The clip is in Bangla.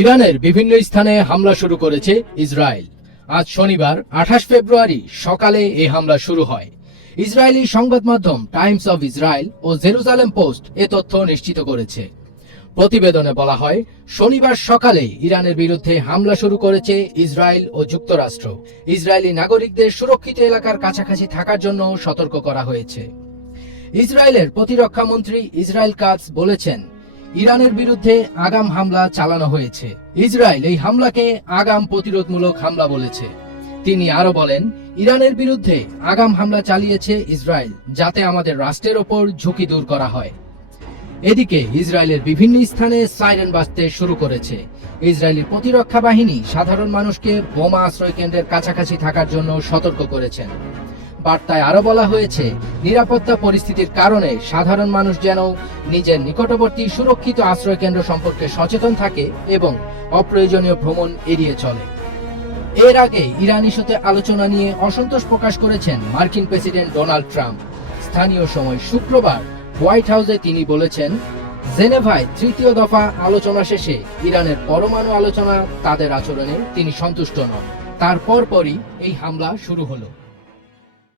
ইরানের বিভিন্ন স্থানে হামলা শুরু করেছে ইসরায়েল। আজ শনিবার 28 ফেব্রুয়ারি সকালে এই হামলা শুরু হয়। ইসরায়েলি সংবাদ মাধ্যম টাইমস অফ ইসরায়েল ও জেরুজালেম পোস্ট এ তথ্য নিশ্চিত করেছে। প্রতিবেদনে বলা হয়, শনিবার সকালে ইরানের বিরুদ্ধে হামলা শুরু করেছে ইসরায়েল ও যুক্তরাষ্ট্র। ইসরায়েলি নাগরিকদের সুরক্ষিত এলাকার কাছাকাছি থাকার জন্য সতর্ক করা হয়েছে। ইসরায়েলের প্রতিরক্ষা মন্ত্রী ইসরায়েল কাটজ বলেছেন, ইরানের বিরুদ্ধে আগাম হামলা চালানো হয়েছে। ইসরায়েল এই হামলাকে আগাম প্রতিরোধমূলক হামলা বলেছে। তিনি আরো বলেন, ইরানের বিরুদ্ধে আগাম হামলা চালিয়েছে ইসরায়েল, যাতে আমাদের রাষ্ট্রের ওপর ঝুঁকি দূর করা হয়। এদিকে ইসরায়েলের বিভিন্ন স্থানে সাইরেন বাজতে শুরু করেছে। ইসরায়েলি প্রতিরক্ষা বাহিনী সাধারণ মানুষকে বোমা আশ্রয় কেন্দ্রের কাছাকাছি থাকার জন্য সতর্ক করেছেন। বার্তায় আরো বলা হয়েছে, নিরাপত্তা পরিস্থিতির কারণে সাধারণ মানুষ যেন নিজের নিকটবর্তী সুরক্ষিত আশ্রয় কেন্দ্র সম্পর্কে সচেতন থাকে এবং অপ্রয়োজনীয় ভ্রমণ এড়িয়ে চলে। এর আগে ইরান ইস্যুতে আলোচনা নিয়ে অসন্তোষ প্রকাশ করেছেন মার্কিন প্রেসিডেন্ট ডোনাল্ড ট্রাম্প। স্থানীয় সময় শুক্রবার হোয়াইট হাউসে তিনি বলেছেন, জেনেভায় তৃতীয় দফা আলোচনা শেষে ইরানের পরমাণু আলোচনা তাদের আচরণে তিনি সন্তুষ্ট নন। তার পরপরই এই হামলা শুরু হলো।